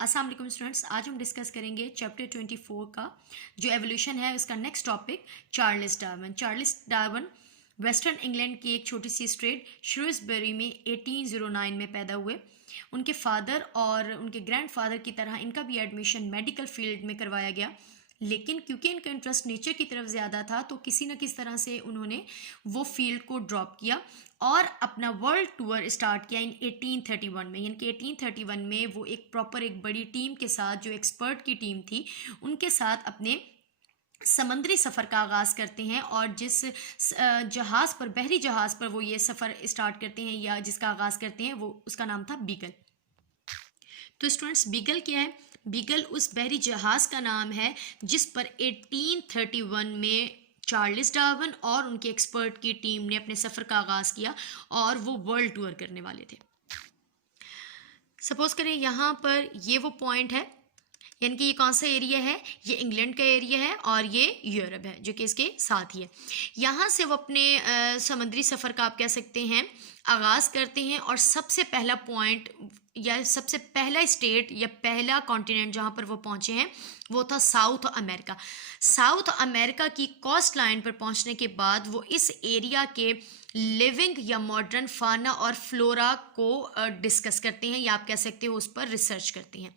अस्सलाम वालेकुम स्टूडेंट्स, आज हम डिस्कस करेंगे चैप्टर 24 का जो एवोल्यूशन है उसका next topic Charles Darwin. Charles Darwin western England की एक छोटी सी स्टेट श्रूसबरी में 1809 में पैदा हुए। उनके फादर और उनके ग्रैंडफादर की तरह इनका भी एडमिशन मेडिकल फील्ड में करवाया गया, लेकिन क्योंकि इनका इंटरेस्ट नेचर की तरफ ज़्यादा था तो किसी न किसी तरह से उन्होंने वो फील्ड को ड्रॉप किया और अपना वर्ल्ड टूर स्टार्ट किया इन 1831 में। यानी कि 1831 में वो एक प्रॉपर एक बड़ी टीम के साथ, जो एक्सपर्ट की टीम थी, उनके साथ अपने समुद्री सफ़र का आगाज़ करते हैं और जिस जहाज़ पर, बहरी जहाज़ पर वो ये सफ़र स्टार्ट करते हैं या जिसका आगाज़ करते हैं, वो उसका नाम था बीगल। तो स्टूडेंट्स, बीगल क्या है? बीगल उस बहरी जहाज़ का नाम है जिस पर 1831 में चार्ल्स डार्विन और उनके एक्सपर्ट की टीम ने अपने सफ़र का आगाज़ किया और वो वर्ल्ड टूर करने वाले थे। सपोज करें यहाँ पर ये वो पॉइंट है, यानी कि ये कौन सा एरिया है? ये इंग्लैंड का एरिया है और ये यूरोप है जो कि इसके साथ ही है। यहाँ से वो अपने समुद्री सफ़र का, आप कह सकते हैं, आगाज़ करते हैं और सबसे पहला पॉइंट या सबसे पहला स्टेट या पहला कॉन्टिनेंट जहाँ पर वो पहुँचे हैं वो था साउथ अमेरिका। साउथ अमेरिका की कोस्ट लाइन पर पहुँचने के बाद वो इस एरिया के लिविंग या मॉडर्न फाना और फ्लोरा को डिस्कस करते हैं, या आप कह सकते हो उस पर रिसर्च करते हैं।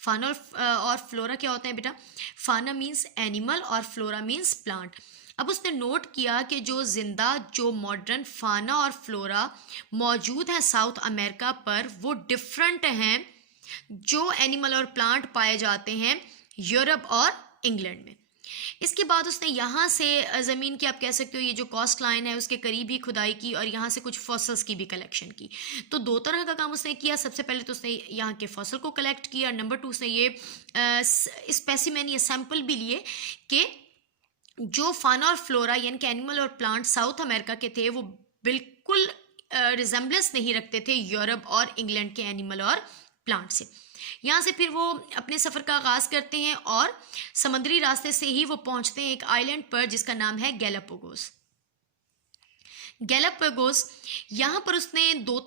फाना और फ्लोरा क्या होता है बेटा? फाना मीन्स एनिमल और फ्लोरा मीन्स प्लांट। अब उसने नोट किया कि जो मॉडर्न फाना और फ्लोरा मौजूद हैं साउथ अमेरिका पर, वो डिफरेंट हैं जो एनिमल और प्लांट पाए जाते हैं यूरोप और इंग्लैंड में। इसके बाद उसने यहाँ से ज़मीन की, आप कह सकते हो, ये जो कोस्ट लाइन है उसके करीब ही खुदाई की और यहाँ से कुछ फॉसल्स की भी कलेक्शन की। तो दो तरह का काम उसने किया। सबसे पहले तो उसने यहाँ के फॉसल को कलेक्ट किया, नंबर 2 उसने ये स्पेसिमेन या सैंपल भी लिए कि जो फाना और फ्लोरा यानी कि एनिमल और प्लांट साउथ अमेरिका के थे वो बिल्कुल रिजेम्बलेंस नहीं रखते थे यूरोप और इंग्लैंड के एनिमल और प्लांट से। यहाँ से फिर वो अपने सफ़र का आगाज़ करते हैं और समुद्री रास्ते से ही वो पहुँचते हैं एक आइलैंड पर जिसका नाम है गैलापागोस। गैलापागोस, यहाँ पर उसने दो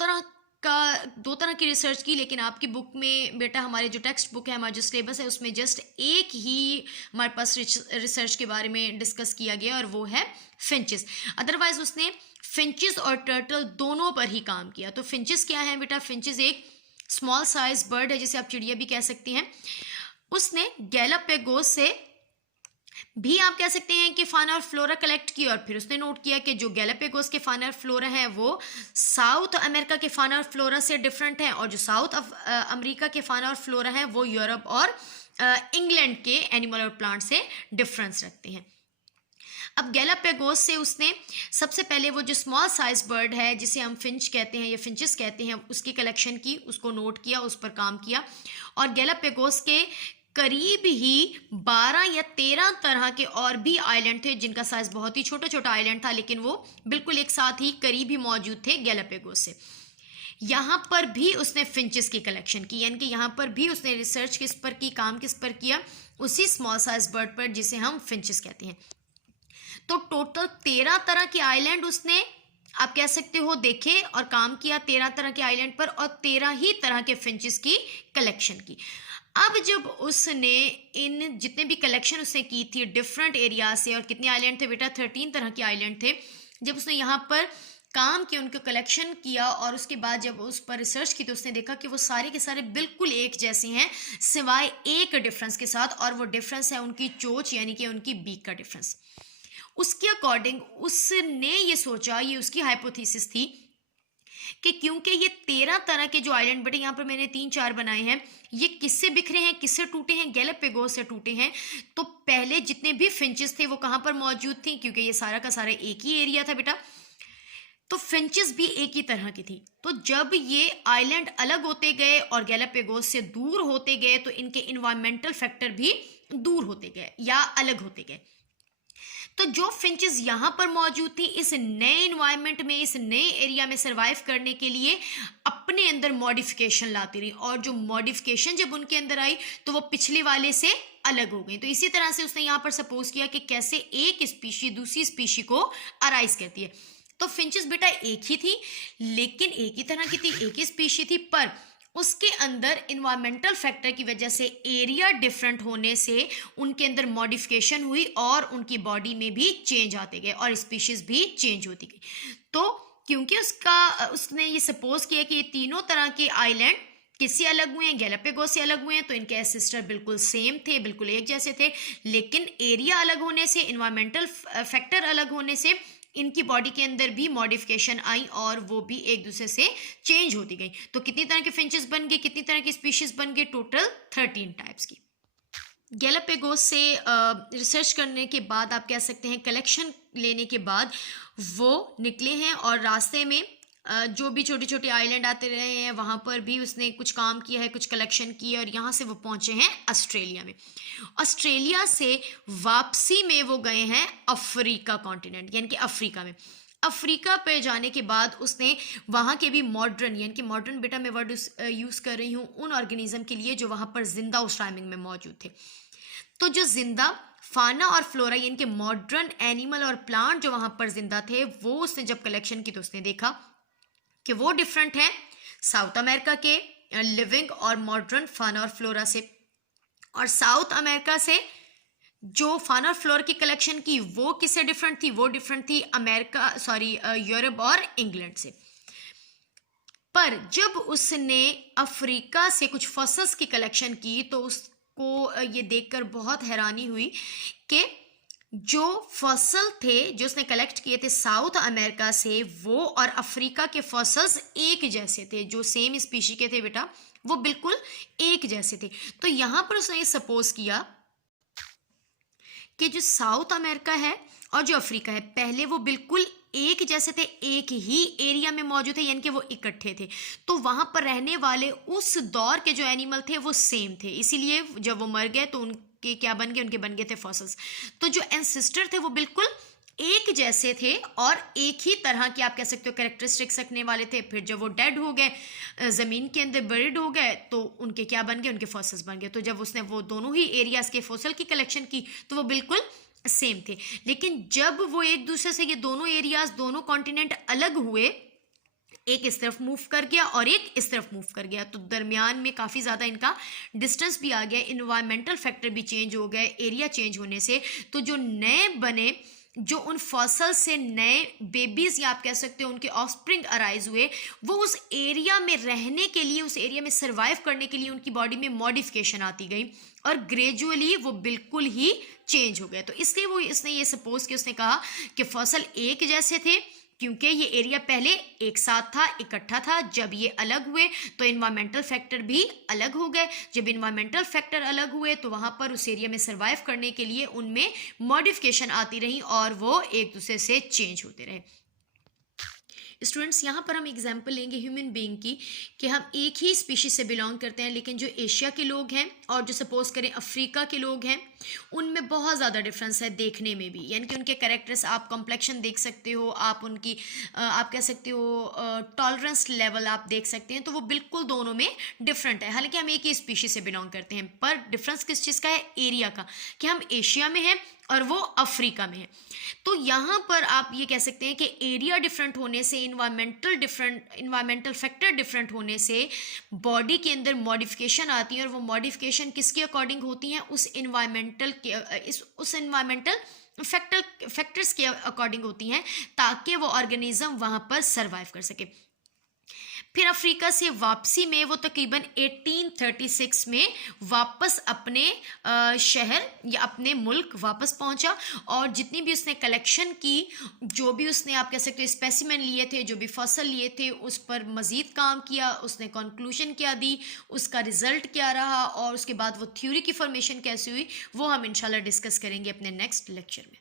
तरह की रिसर्च की, लेकिन आपकी बुक में बेटा, हमारे जो टेक्स्ट बुक है, हमारा जो सिलेबस है, उसमें जस्ट एक ही हमारे पास रिसर्च के बारे में डिस्कस किया गया और वो है फिंचेस। अदरवाइज उसने फिंचेस और टर्टल दोनों पर ही काम किया। तो फिंचेस क्या है बेटा? फिंचेस एक स्मॉल साइज बर्ड है, जिसे आप चिड़िया भी कह सकती हैं। उसने गैलापागोस से भी, आप कह सकते हैं, कि फाना और फ्लोरा कलेक्ट की और फिर उसने नोट किया कि जो गैलापागोस के फाना और फ्लोरा हैं वो साउथ अमेरिका के फाना और फ्लोरा से डिफरेंट हैं और जो साउथ अमेरिका के फाना और फ्लोरा हैं वो यूरोप और इंग्लैंड के एनिमल और प्लांट से डिफरेंस रखते हैं। अब गैलापागोस से उसने सबसे पहले वो जो स्मॉल साइज बर्ड है जिसे हम फिंच कहते हैं या फिंचेस कहते हैं, उसकी कलेक्शन की, उसको नोट किया, उस पर काम किया और गैलापागोस के करीब ही 12 या 13 तरह के और भी आइलैंड थे जिनका साइज बहुत ही छोटा छोटा आइलैंड था, लेकिन वो बिल्कुल एक साथ ही करीब ही मौजूद थे गैलापागोस से। यहाँ पर भी उसने फिंचेस की कलेक्शन की, यानी कि यहाँ पर भी उसने रिसर्च किस पर की, काम किस पर किया? उसी स्मॉल साइज बर्ड पर जिसे हम फिंचेस कहते हैं। तो टोटल 13 तरह के आइलैंड उसने, आप कह सकते हो, देखे और काम किया 13 तरह के आइलैंड पर और 13 ही तरह के फिंचेस की कलेक्शन की। अब जब उसने इन जितने भी कलेक्शन उसने की थी डिफरेंट एरिया से, और कितने आइलैंड थे बेटा? 13 तरह के आइलैंड थे। जब उसने यहाँ पर काम किया, उनको कलेक्शन किया और उसके बाद जब उस पर रिसर्च की तो उसने देखा कि वो सारे के सारे बिल्कुल एक जैसे हैं, सिवाय एक डिफरेंस के साथ, और वो डिफरेंस है उनकी चोंच, यानी कि उनकी बीक का डिफरेंस। उसके अकॉर्डिंग उसने ये सोचा, ये उसकी हाइपोथेसिस थी कि क्योंकि ये 13 तरह के जो आइलैंड, बेटे यहाँ पर मैंने 3-4 बनाए हैं, ये किससे बिखरे हैं, किससे टूटे हैं? गैलापागोस से टूटे हैं। तो पहले जितने भी फिंचेस थे वो कहाँ पर मौजूद थी? क्योंकि ये सारा का सारा एक ही एरिया था बेटा, तो फिंचेस भी एक ही तरह की थी। तो जब ये आइलैंड अलग होते गए और गैलापागोस से दूर होते गए तो इनके इन्वायरमेंटल फैक्टर भी दूर होते गए या अलग होते गए। तो जो फिंचेस यहाँ पर मौजूद थी, इस नए इन्वायरमेंट में, इस नए एरिया में सरवाइव करने के लिए अपने अंदर मॉडिफिकेशन लाती रही, और जो मॉडिफिकेशन जब उनके अंदर आई तो वो पिछले वाले से अलग हो गई। तो इसी तरह से उसने यहाँ पर सपोज किया कि कैसे एक स्पीशी दूसरी स्पीशी को अराइज करती है। तो फिंचेस बेटा एक ही थी, लेकिन एक ही तरह की थी, एक ही स्पीशी थी, पर उसके अंदर इन्वायरमेंटल फैक्टर की वजह से एरिया डिफरेंट होने से उनके अंदर मॉडिफिकेशन हुई और उनकी बॉडी में भी चेंज आते गए और स्पीशीज भी चेंज होती गई। तो क्योंकि उसने ये सपोज किया कि ये तीनों तरह के आइलैंड किससे अलग हुए हैं, गैलापागोस से अलग हुए हैं, तो इनके एंसेस्टर बिल्कुल सेम थे, बिल्कुल एक जैसे थे, लेकिन एरिया अलग होने से, इन्वायरमेंटल फैक्टर अलग होने से इनकी बॉडी के अंदर भी मॉडिफिकेशन आई और वो भी एक दूसरे से चेंज होती गई। तो कितनी तरह के फिंचेस बन गए, कितनी तरह की स्पीशीज बन गए, टोटल 13 टाइप्स की। गैलापागोस से रिसर्च करने के बाद आप कह सकते हैं, कलेक्शन लेने के बाद वो निकले हैं और रास्ते में जो भी छोटे छोटे आइलैंड आते रहे हैं वहाँ पर भी उसने कुछ काम किया है, कुछ कलेक्शन किया और यहाँ से वो पहुँचे हैं ऑस्ट्रेलिया में। ऑस्ट्रेलिया से वापसी में वो गए हैं अफ्रीका कॉन्टिनेंट, यानी कि अफ्रीका में। अफ्रीका पे जाने के बाद उसने वहाँ के भी मॉडर्न, यानी कि मॉडर्न बेटा मैं वर्ड यूज़ कर रही हूँ उन ऑर्गेनिज्म के लिए जो वहाँ पर जिंदा उस टाइमिंग में मौजूद थे। तो जो जिंदा फाना और फ्लोरा यानी कि मॉडर्न एनिमल और प्लांट जो वहाँ पर जिंदा थे, वो उसने जब कलेक्शन की तो उसने देखा कि वो डिफरेंट है साउथ अमेरिका के लिविंग और मॉडर्न फाना और फ्लोरा से। और साउथ अमेरिका से जो फाना और फ्लोरा की कलेक्शन की वो किससे डिफरेंट थी, वो डिफरेंट थी यूरोप और इंग्लैंड से। पर जब उसने अफ्रीका से कुछ फॉसिल्स की कलेक्शन की तो उसको ये देखकर बहुत हैरानी हुई कि जो फॉसिल थे जो उसने कलेक्ट किए थे साउथ अमेरिका से, वो और अफ्रीका के फॉसिल्स एक जैसे थे, जो सेम स्पीशी के थे बेटा वो बिल्कुल एक जैसे थे। तो यहाँ पर उसने ये सपोज किया कि जो साउथ अमेरिका है और जो अफ्रीका है पहले वो बिल्कुल एक जैसे थे, एक ही एरिया में मौजूद थे, यानी कि वो इकट्ठे थे। तो वहाँ पर रहने वाले उस दौर के जो एनिमल थे वो सेम थे, इसीलिए जब वो मर गए तो उनके क्या बन गए, उनके बन गए थे फॉसिल्स। तो जो एंसेस्टर थे वो बिल्कुल एक जैसे थे और एक ही तरह के आप कह सकते हो कैरेक्टरिस्टिक्स रखने वाले थे। फिर जब वो डेड हो गए, ज़मीन के अंदर बरीड हो गए, तो उनके क्या बन गए, उनके फॉसिल्स बन गए। तो जब उसने वो दोनों ही एरियाज़ के फॉसिल की कलेक्शन की तो वो बिल्कुल सेम थे। लेकिन जब वो एक दूसरे से ये दोनों एरियाज, दोनों कॉन्टिनेंट अलग हुए, एक इस तरफ मूव कर गया और एक इस तरफ मूव कर गया, तो दरमियान में काफ़ी ज़्यादा इनका डिस्टेंस भी आ गया, इन्वायरमेंटल फैक्टर भी चेंज हो गए एरिया चेंज होने से। तो जो नए बने, जो उन फॉसल से नए बेबीज या आप कह सकते हो उनके ऑफस्प्रिंग अराइज हुए, वो उस एरिया में रहने के लिए, उस एरिया में सर्वाइव करने के लिए उनकी बॉडी में मॉडिफिकेशन आती गई और ग्रेजुअली वो बिल्कुल ही चेंज हो गए। तो इसलिए वो इसने ये सपोज कि उसने कहा कि फॉसल एक जैसे थे क्योंकि ये एरिया पहले एक साथ था, इकट्ठा था। जब ये अलग हुए तो इन्वायरमेंटल फैक्टर भी अलग हो गए। जब इन्वायरमेंटल फैक्टर अलग हुए तो वहाँ पर उस एरिया में सर्वाइव करने के लिए उनमें मॉडिफिकेशन आती रही और वो एक दूसरे से चेंज होते रहे। स्टूडेंट्स, यहाँ पर हम एग्जाम्पल लेंगे ह्यूमन बीइंग की कि हम एक ही स्पीशीज से बिलोंग करते हैं, लेकिन जो एशिया के लोग हैं और जो सपोज करें अफ्रीका के लोग हैं, उनमें बहुत ज़्यादा डिफरेंस है देखने में भी। यानी कि उनके कैरेक्टर्स, आप कॉम्प्लेक्शन देख सकते हो, आप उनकी आप कह सकते हो टॉलरेंस लेवल आप देख सकते हैं, तो वो बिल्कुल दोनों में डिफरेंट है। हालांकि हम एक ही स्पीशीज से बिलोंग करते हैं, पर डिफरेंस किस चीज़ का है, एरिया का, कि हम एशिया में हैं और वो अफ्रीका में है। तो यहाँ पर आप ये कह सकते हैं कि एरिया डिफरेंट होने से, इन्वायरमेंटल फैक्टर डिफरेंट होने से बॉडी के अंदर मॉडिफिकेशन आती है और वो मॉडिफिकेशन किसके अकॉर्डिंग होती हैं, उस इन्वायरमेंटल फैक्टर्स के अकॉर्डिंग होती हैं, ताकि वो ऑर्गेनिज्म वहाँ पर सर्वाइव कर सके। फिर अफ्रीका से वापसी में वो तकरीबन 1836 में वापस अपने शहर या अपने मुल्क वापस पहुंचा और जितनी भी उसने कलेक्शन की, जो भी उसने आप कह सकते हो स्पेसिमेन लिए थे, जो भी फसल लिए थे, उस पर मज़ीद काम किया, उसने कंक्लूजन क्या दी, उसका रिजल्ट क्या रहा और उसके बाद वो थ्योरी की फॉर्मेशन कैसे हुई, वो हम इंशाल्लाह डिस्कस करेंगे अपने नेक्स्ट लेक्चर में।